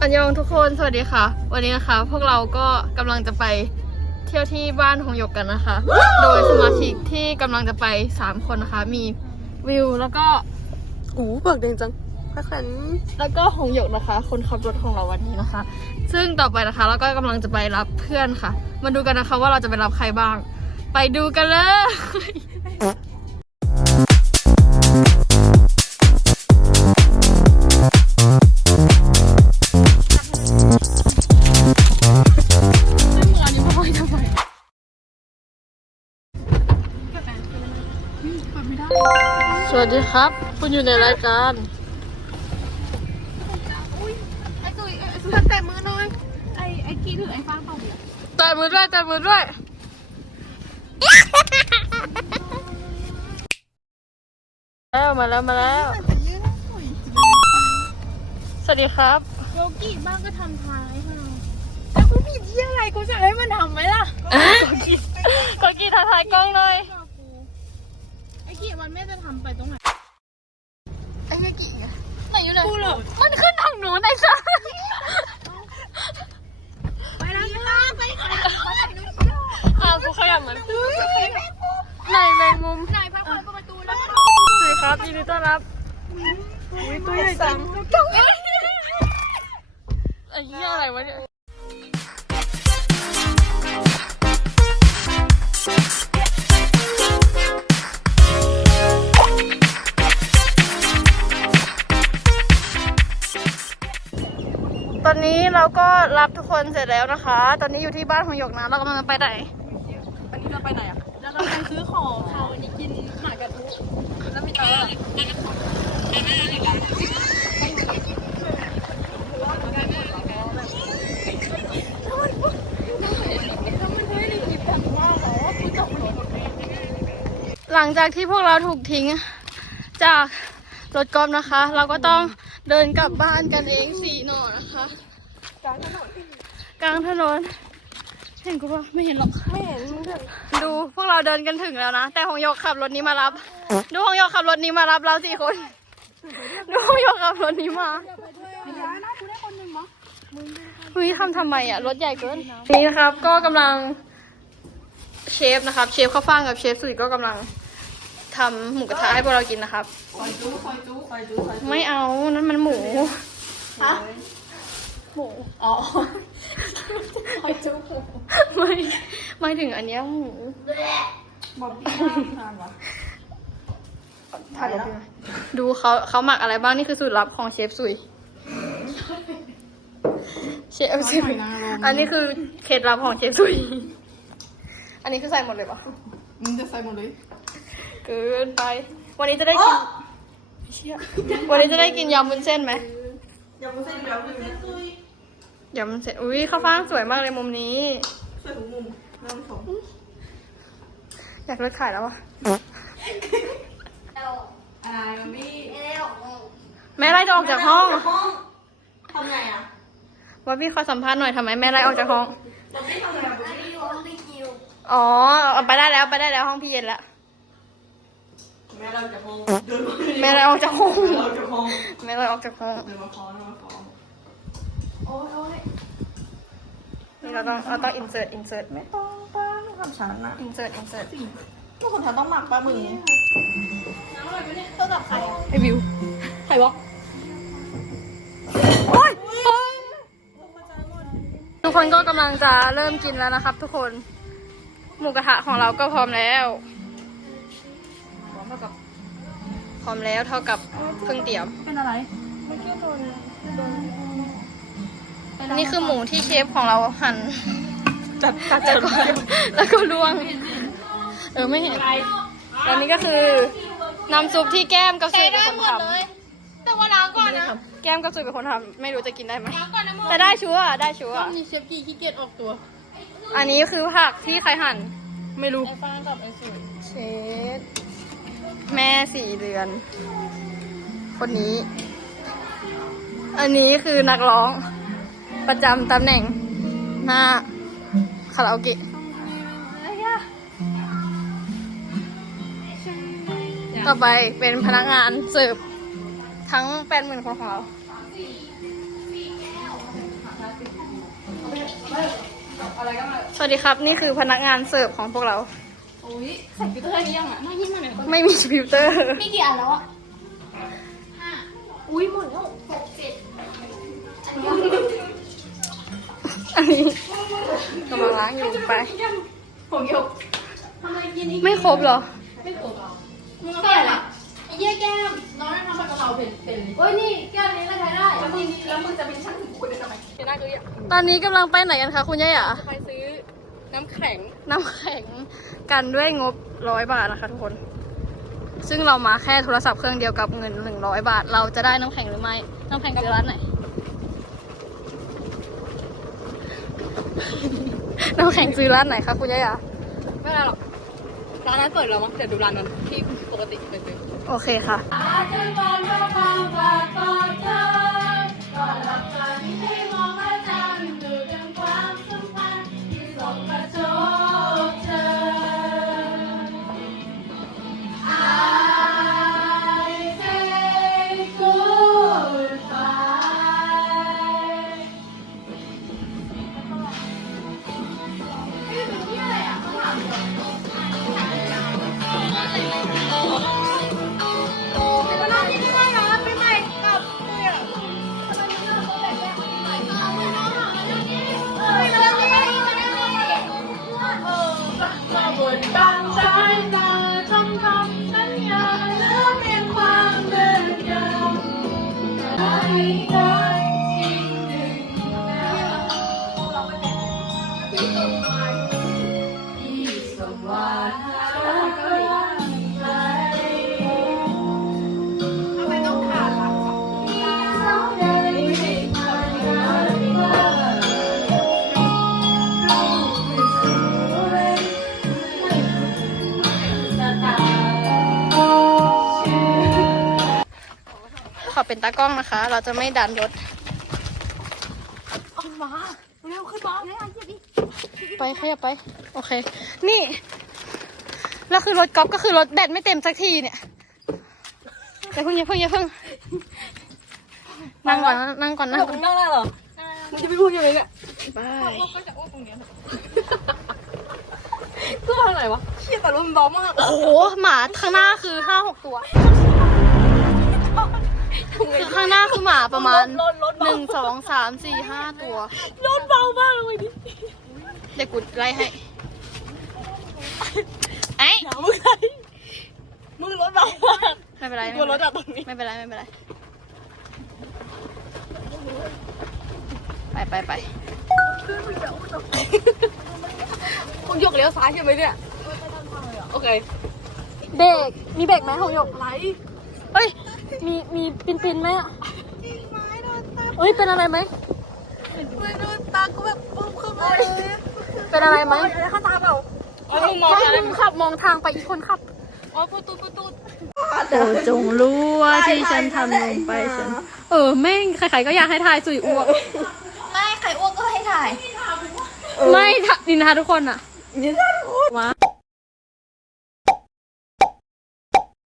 อันยองทุกคนสวัสดีค่ะ วันนี้นะคะ พวกเราก็กำลังจะไปเที่ยวที่บ้านของหยกกันนะคะ โดยสมาชิกที่กำลังจะไป 3 คนนะคะ มีวิวแล้วก็อู้เบิกแดงจังพักขันแล้วก็หงหยกนะคะ คนขับรถของเราวันนี้นะคะ ซึ่งต่อไปนะคะเราก็กำลังจะไปรับเพื่อนค่ะ มาดูกันนะคะว่าเราจะไปรับใครบ้าง ไปดูกันเลย วัสดีครับ คุณอยู่ในรายการไอ้ตุยไอ้สุดแตะมือหน่อย ไอ้ไอ้กี้ถือไอ้ฟางเปล่าเดียวแตะมือด้วยแตะมือด้วย แล้วมาแล้วมาแล้วสวัสดีครับ โยกี้บ้างก็ทำทางให้เราแล้วกูผิดที่อะไรกูจะให้มันทำไหมล่ะำไปตรงไหนไอ้เมกี้ไหนอยู่ไหนกูเหรอมันขึ้นทางหนูนไอ้สัสไปแล้วนะไปไหนไปไหนนู้นอะกูขยับมันไหนแมงมุมนายพักผ่อนประตูแล้วสวัสดีครับยินดีต้อนรับอุ้ยตัวใหญ่จังไอ้เหี้ยอะไรวะเนี่ย เราก็รับทุกคนเสร็จแล้วนะคะ ตอนนี้อยู่ที่บ้านของหยกนะ เรากำลังจะไปไหน อันนี้เราไปไหนอะแล้วเราไปซื้อของค่ะวันนี้กินหมากระทุแล้วมีอะไรหลังจากที่พวกเราถูกทิ้งจากรถกอล์ฟนะคะ เราก็ต้องเดินกลับบ้านกันเองสี่หน่อนะคะก ลางถนนกลางถนน เห็นกูปะไม่เห็นหรอก ไม่เห็นมึงเถอะดูพวกเราเดินกันถึงแล้วนะ แต่หงโยกขับรถนี้มารับ ดูหงโยกขับรถนี้มารับเราสี่คน ดูหงโยกขับรถนี้มาย้ายนะกูได้คนหนึ่งมั้งเฮ้ยทำทำไมอะ รถใหญ่เกิน นี่นะครับ ก็กำลังเชฟนะครับ เชฟข้าวฟ่างกับเชฟสุดก็กำลังทำหมูกระทะให้พวกเรากินนะครับคอยจู้คอยจู้คอยจู้คอยจู้ไม่เอา นั่นมันหมูฮะ หมู อ๋อคอยจู้ไม่ไม่ถึงอันเนี้ยหมูบอบบี้ทานวะถ่ายรูปไปหน่อยดูเขาเขาหมักอะไรบ้างนี่คือสูตรลับของเชฟสุย เชฟสุยอันนี้คือเคล็ดลับของเชฟสุย อันนี้คือใส่หมดเลยปะมึงจะใส่หมดเลย เกินไป วันนี้จะได้กินเชี่ยวันนี้จะได้กินยำวุ้นเส้นไหมอย่ามาใส่เดี๋ยวคือซุย ยำวุ้นเส้นอุ้ยข้าวฟ่างสวยมากเลยมุมนี้ใส่ถุงมุมเริ่มสองอยากเลิกขายแล้ววะอะไรมาบี้แม่ไล่จะออกจากห้องห้องทำไงอะว่าพี่ขอสัมภาษณ์หน่อยทำไมแม่ไล่ออกจากห้องบอบบี้ทำไงอะบอบบี้อ๋อเอาไปได้แล้วไปได้แล้วห้องพี่เย็นแล้วแม่เราจะห้องเดินมาแม่ไล่ออกจากห้องเราจะห้องแม่ไล่ออกจากห้องเดินมาฟ้องเดินมาฟ้อ งนี่เราต้องเราต้อง insert insert ไม่ต้องป้าไม่ทำฉันนะ insert insert ทุกคนทำต้องหมักปลาหมึกต้องกับใครไอวิวใครวะทุกคนก็กำลังจะเริ่มกินแล้วนะครับ ทุกคนหมูกระทะของเราก็พร้อมแล้วพร้อมเท่ากับพร้อมแล้วเท่ากับเพิ่งเตรียมเป็นอะไรนี่ คือหมูที่เชฟของเราหั่นจัดจัดแล้วก็แล้วก็ลวง เออไม่เห็นแล้วนี่ก็คือน้ำซุปที่แก้มกับสุยเป็นคนทำแต่ว่าล้างก่อนนะแก้มกับสุยเป็นคนทำไม่รู้จะกินได้ไหมแต่ได้ชัวร์ได้ชัวร์มีเชฟกี่ขี้เกียจออกตัวอันนี้คือผักที่ใครหั่นไม่รู้ไอ้ฟางกับไอ้สุยเชฟแม่สี่เดือน คนนี้ อันนี้คือนักร้อง ประจำตำแหน่งหน้าคาราโอเกะ ต่อไปเป็นพนักงานเสิร์ฟทั้งแปดหมื่นคนของเราสวัสดีครับ นี่คือพนักงานเสิร์ฟของพวกเราโอ้ยใส่พิวเตอร์นี่ยังอะน่ายิ้มาหน่ยไม่มีฟิวเตอร์มีกี่อันแล้วอะอุ้ยหมดแล้วหกเจ็ด อันนี้กำลังล้างอยู่ไป ผมยกทำไมกินนี้ไม่ครบเหรอ ไม่ครบอะมึงเอาไปอะไรไอ้เยี่ยแก้มน้องนั่งทำผัดกะเพราเป็นเป็นโอ้ยนี่แก้มนี้ก็ใช้ได้แล้วมึงแล้วมึงจะเป็นช่างถึงกูได้ทำไมเดี๋ยวน่าดูอะตอนนี้กำลังไปไหนกันคะคุณย่าหยาไปซื้อน้ำแข็งน้ำแข็งกันด้วยงบร้อยบาทนะคะทุกคน ซึ่งเรามาแค่โทรศัพท์เครื่องเดียวกับเงินหนึ่งร้อยบาท เราจะได้น้ำแข็งหรือไม่ น้ำแข็งกับร้านไหน น้ำแข็งซื้อร้านไหนคะคุณย่าหยาไม่ได้หรอกร้านนั้นเปิดแล้วมั้งเดี๋ยวดูร้านนั้นที่ปกติเคยซื้อโอเคค่ะากล้องนะคะ เราจะไม่ดันรถขึ้นมาเร็วขึ้นมาเร็วเหยียบดิไปขยับไป โอเค นี่ แล้วคือรถก๊อฟก็คือรถแบตไม่เต็มสักทีเนี่ยอย่าเพิ่งอย่าเพิ่งอย่าเพิ่งนั่งก่อนนะนั่งก่อนนั่งก่อนนั่งได้เหรอมึงจะไปพูดยังไงเนี่ยไปก็จะอ้วกตรงนี้ก็ทางไหนวะเชี่ยแต่รถมันเบามาก โอ้โห หมาข้างหน้าคือห้าหกตัวคือ ข้างหน้าคือหมาประมาณรถรถหนึ่งสองสามสี่ห้าตัวรถเบามากเลยดิเด็กกุดไล่ให้ไอ้อย่ามึงไงมึงรถเบามากไม่เป็นไรกลัวรถอะตรงนี้ไม่เป็นไรไม่เป็นไรไปไปไปมึงยกเลี้ยวซ้ายใช่ไหมเนี่ยโอเคเบรกมีเบรกไหมของหยกไหลเฮ้ย มีมีปินปินไหมอะเฮ้ยเป็นอะไรไหมไม่ดูตากูแบบปุ๊บขึ้นมาเลยเป็นอะไรไหมข้าตาเปล่าอ๋อมึงมองให้ซ้ายมึงขับมองทางไปอีกคนขับอ๋อประตูประตูโอ้จงรู้ว่าที่ฉันทำลงไปฉันเออแม่งใครๆก็อยากให้ทายสุยอ้วก ไม่ไข่อ้วกก็ให้ถ่าย ไม่ทะดินทาทุกคนอะนี่ถ้าทุก